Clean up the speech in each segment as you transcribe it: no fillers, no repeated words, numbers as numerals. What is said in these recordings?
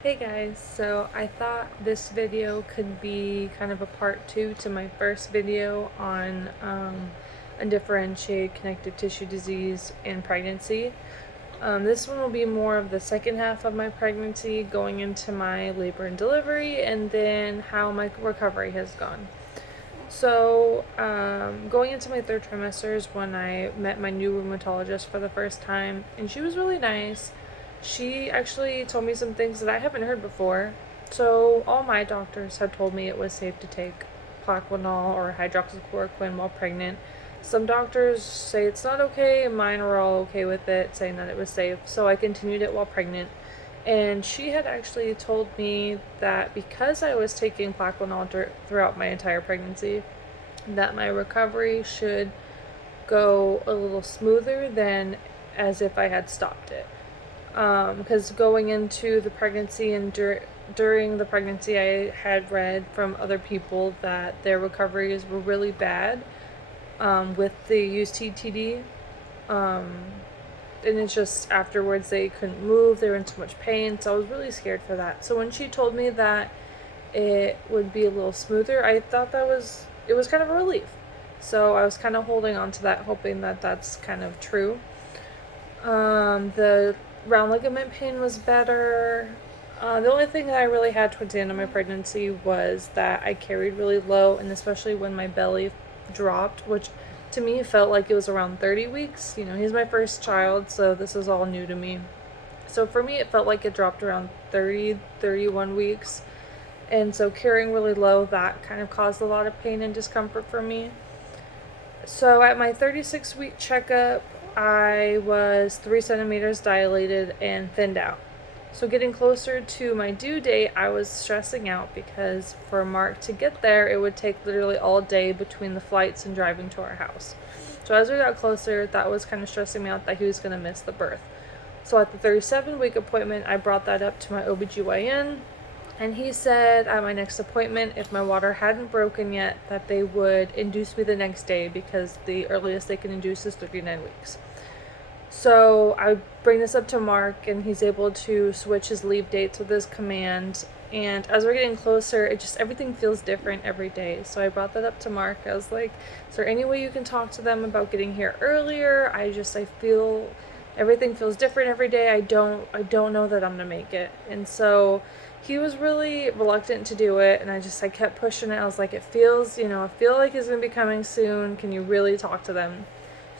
Hey guys, so I thought this video could be kind of a part 2 to my first video on undifferentiated connective tissue disease and pregnancy. This one will be more of the second half of my pregnancy, going into my labor and delivery, and then how my recovery has gone. So, going into my third trimester is when I met my new rheumatologist for the first time, and she was really nice. She actually told me some things that I haven't heard before. So, all my doctors had told me it was safe to take Plaquenil or hydroxychloroquine while pregnant. Some doctors say it's not okay, and mine were all okay with it, saying that it was safe. So, I continued it while pregnant. And she had actually told me that because I was taking Plaquenil throughout my entire pregnancy, that my recovery should go a little smoother than as if I had stopped it. Because going into the pregnancy and during the pregnancy, I had read from other people that their recoveries were really bad with the UCTD. And it's just afterwards they couldn't move, they were in so much pain, so I was really scared for that. So when she told me that it would be a little smoother, I thought it was kind of a relief. So I was kind of holding on to that, hoping that that's kind of true. The round ligament pain was better. The only thing that I really had towards the end of my pregnancy was that I carried really low, and especially when my belly dropped, which to me felt like it was around 30 weeks. You know, he's my first child, so this is all new to me. So for me, it felt like it dropped around 30, 31 weeks. And so carrying really low, that kind of caused a lot of pain and discomfort for me. So at my 36-week checkup, I was 3 centimeters dilated and thinned out. So getting closer to my due date, I was stressing out because for Mark to get there, it would take literally all day between the flights and driving to our house. So as we got closer, that was kind of stressing me out that he was going to miss the birth. So at the 37-week appointment, I brought that up to my OBGYN, and he said at my next appointment, if my water hadn't broken yet, that they would induce me the next day because the earliest they can induce is 39 weeks. So I bring this up to Mark, and he's able to switch his leave dates with his command. And as we're getting closer, everything feels different every day. So I brought that up to Mark. I was like, is there any way you can talk to them about getting here earlier? I feel everything feels different every day. I don't know that I'm gonna make it. And so he was really reluctant to do it, and I kept pushing it. I was like, I feel like he's gonna be coming soon. Can you really talk to them?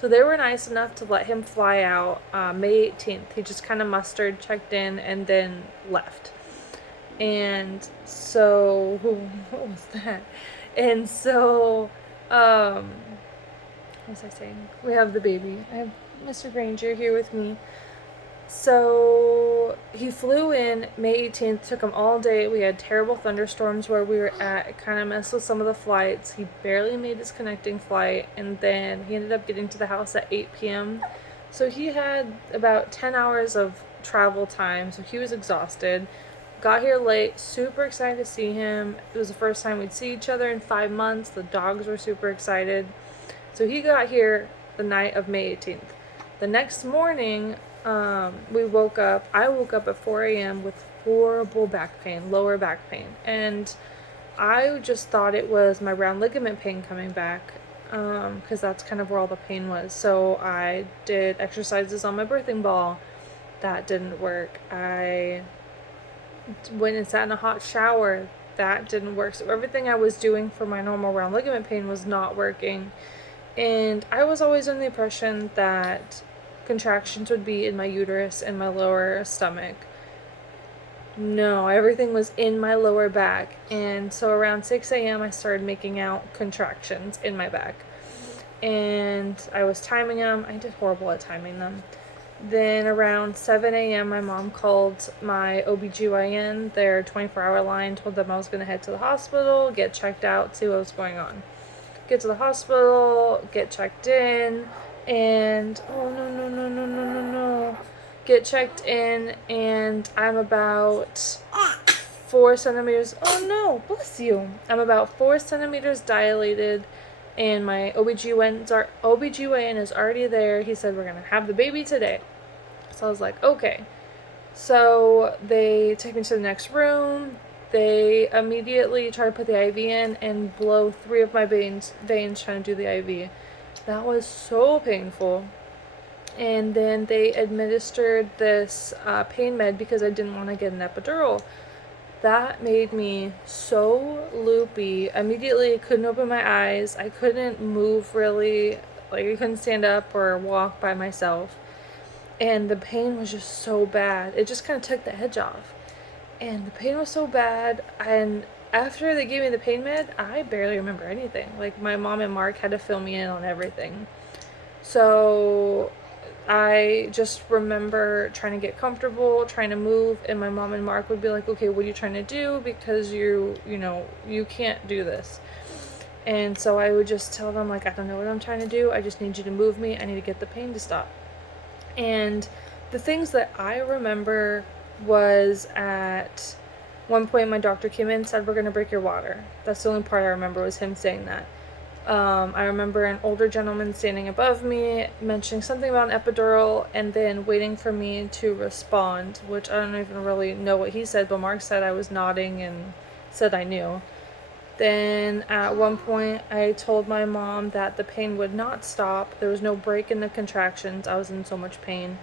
So they were nice enough to let him fly out May 18th. He just kind of mustered, checked in, and then left. And so, what was that? And so, what was I saying? We have the baby. I have Mr. Granger here with me. So he flew in May 18th, took him all day. We had terrible thunderstorms where we were at. It kind of messed with some of the flights. He barely made his connecting flight, and then he ended up getting to the house at 8 p.m. So he had about 10 hours of travel time, so he was exhausted. Got here late, super excited to see him. It was the first time we'd see each other in 5 months. The dogs were super excited. So he got here the night of May 18th. The next morning, I woke up at 4 a.m. with horrible back pain, lower back pain. And I just thought it was my round ligament pain coming back, because that's kind of where all the pain was. So I did exercises on my birthing ball. That didn't work. I went and sat in a hot shower. That didn't work. So everything I was doing for my normal round ligament pain was not working. And I was always under the impression that contractions would be in my uterus and my lower stomach. No, everything was in my lower back. And so around 6 a.m. I started making out contractions in my back. And I was timing them. I did horrible at timing them. Then around 7 a.m. my mom called my OBGYN, their 24-hour line, told them I was going to head to the hospital, get checked out, see what was going on. Get to the hospital, get checked in, and oh no. Get checked in, and I'm about 4 centimeters. Oh no, bless you. I'm about 4 centimeters dilated, and my OBGYN is already there. He said, we're gonna have the baby today. So I was like, okay. So they take me to the next room. They immediately try to put the IV in and blow 3 of my veins trying to do the IV. That was so painful. And then they administered this pain med because I didn't want to get an epidural. That made me so loopy. Immediately, I couldn't open my eyes. I couldn't move really. Like, I couldn't stand up or walk by myself. And the pain was just so bad. It just kind of took the edge off. And the pain was so bad. And after they gave me the pain med, I barely remember anything. Like, my mom and Mark had to fill me in on everything. So I just remember trying to get comfortable, trying to move, and my mom and Mark would be like, okay, what are you trying to do? Because you can't do this. And so I would just tell them, like, I don't know what I'm trying to do. I just need you to move me. I need to get the pain to stop. And the things that I remember was at one point my doctor came in and said, we're going to break your water. That's the only part I remember was him saying that. I remember an older gentleman standing above me mentioning something about an epidural and then waiting for me to respond, which I don't even really know what he said, but Mark said I was nodding and said I knew. Then at one point I told my mom that the pain would not stop. There was no break in the contractions. I was in so much pain.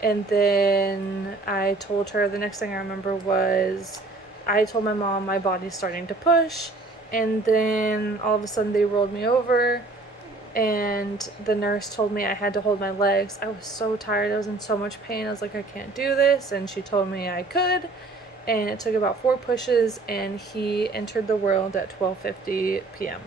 And then I told her, the next thing I remember was I told my mom my body's starting to push. And then all of a sudden they rolled me over and the nurse told me I had to hold my legs. I was so tired. I was in so much pain. I was like, I can't do this. And she told me I could. And it took about 4 pushes and he entered the world at 12:50 p.m.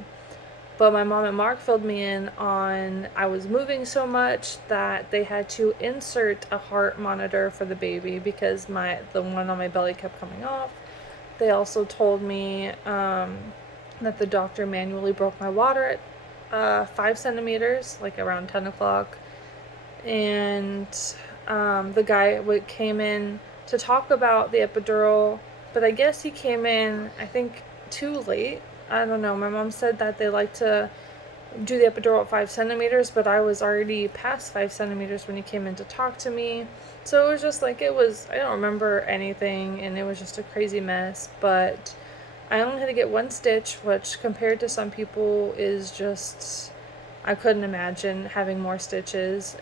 But my mom and Mark filled me in on I was moving so much that they had to insert a heart monitor for the baby because the one on my belly kept coming off. They also told me that the doctor manually broke my water at 5 centimeters, like around 10 o'clock. And the guy came in to talk about the epidural, but I guess he came in, I think, too late. I don't know. My mom said that they like to do the epidural at 5 centimeters, but I was already past 5 centimeters when he came in to talk to me. So it was just like, I don't remember anything, and it was just a crazy mess. But I only had to get 1 stitch, which compared to some people is just, I couldn't imagine having more stitches.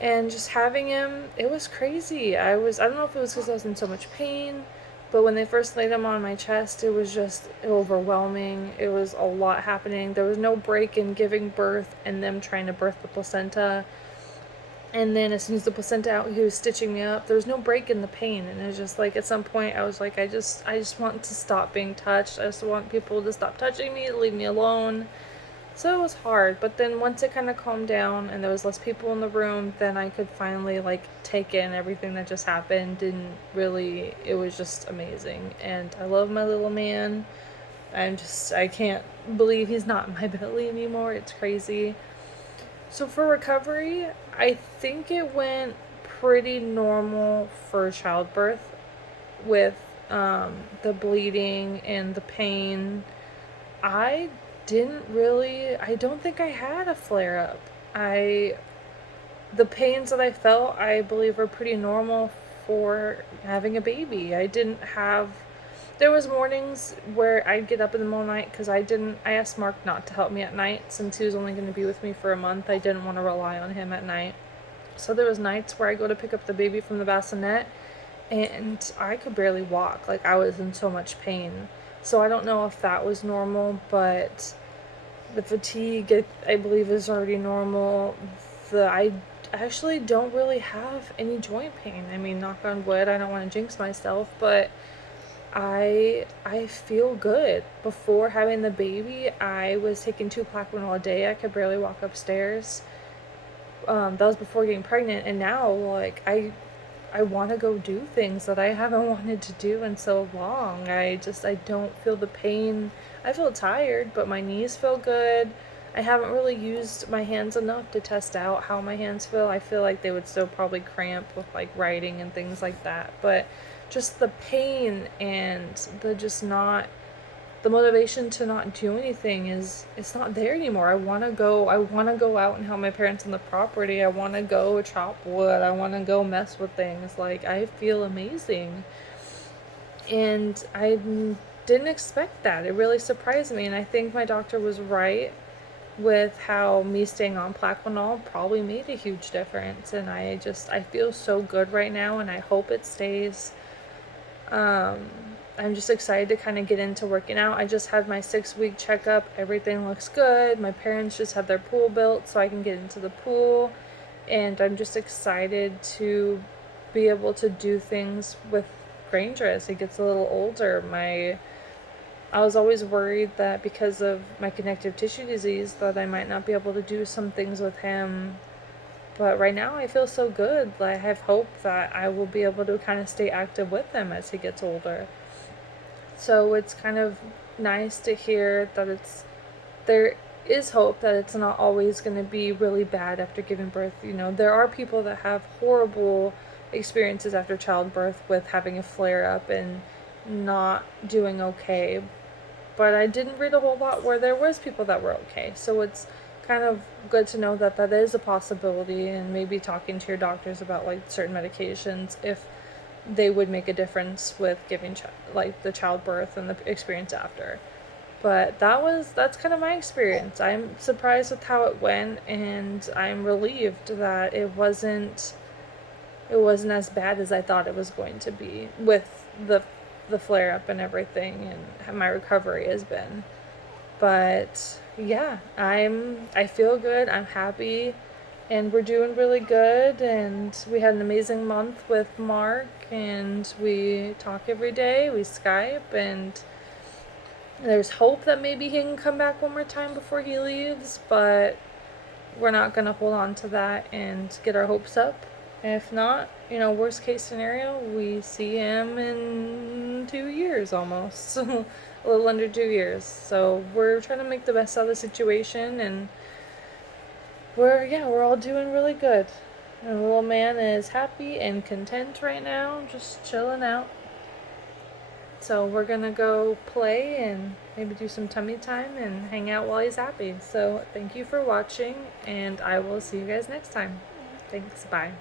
And just having him, it was crazy. I don't know if it was because I was in so much pain, but when they first laid him on my chest, it was just overwhelming. It was a lot happening. There was no break in giving birth and them trying to birth the placenta. And then as soon as the placenta out, he was stitching me up. There was no break in the pain. And it was just like, at some point, I was like, I just want to stop being touched. I just want people to stop touching me, leave me alone. So it was hard, but then once it kind of calmed down and there was less people in the room, then I could finally like take in everything that just happened. And really, it was just amazing. And I love my little man. I can't believe he's not in my belly anymore. It's crazy. So for recovery, I think it went pretty normal for childbirth with the bleeding and the pain. I don't think I had a flare up. The pains that I felt, I believe, are pretty normal for having a baby. There was mornings where I'd get up in the middle of the night because I asked Mark not to help me at night since he was only going to be with me for a month. I didn't want to rely on him at night. So there was nights where I go to pick up the baby from the bassinet and I could barely walk. Like, I was in so much pain. So I don't know if that was normal, but the fatigue, I believe, is already normal. I actually don't really have any joint pain. I mean, knock on wood, I don't want to jinx myself, but I feel good. Before having the baby, I was taking 2 Plaquenil a day. I could barely walk upstairs. That was before getting pregnant, and now, like, I want to go do things that I haven't wanted to do in so long. I don't feel the pain. I feel tired, but my knees feel good. I haven't really used my hands enough to test out how my hands feel. I feel like they would still probably cramp with like writing and things like that. But just the pain and the just not the motivation to not do anything is it's not there anymore. I want to go out and help my parents on the property. I want to go chop wood. I want to go mess with things. Like, I feel amazing. And didn't expect that. It really surprised me, and I think my doctor was right with how me staying on Plaquenil probably made a huge difference. And I feel so good right now, and I hope it stays. um, I'm just excited to kind of get into working out. I just had my 6-week checkup. Everything looks good. My parents just had their pool built so I can get into the pool. And I'm just excited to be able to do things with Granger as he gets a little older. I was always worried that because of my connective tissue disease that I might not be able to do some things with him. But right now I feel so good. I have hope that I will be able to kind of stay active with him as he gets older. So it's kind of nice to hear that there is hope, that it's not always going to be really bad after giving birth. There are people that have horrible experiences after childbirth with having a flare up and not doing okay. But I didn't read a whole lot where there was people that were okay. So it's kind of good to know that that is a possibility, and maybe talking to your doctors about like certain medications if they would make a difference with giving like the childbirth and the experience after. But that's kind of my experience. I'm surprised with how it went, and I'm relieved that it wasn't as bad as I thought it was going to be with the flare up and everything, and how my recovery has been. But yeah, I feel good. I'm happy, and we're doing really good. And we had an amazing month with Mark, and we talk every day. We Skype, and there's hope that maybe he can come back one more time before he leaves, but we're not going to hold on to that and get our hopes up. If not, worst case scenario, we see him in 2 years almost. A little under 2 years. So we're trying to make the best out of the situation, and we're all doing really good. And the little man is happy and content right now, just chilling out. So we're gonna go play and maybe do some tummy time and hang out while he's happy. So thank you for watching, and I will see you guys next time. Thanks, bye.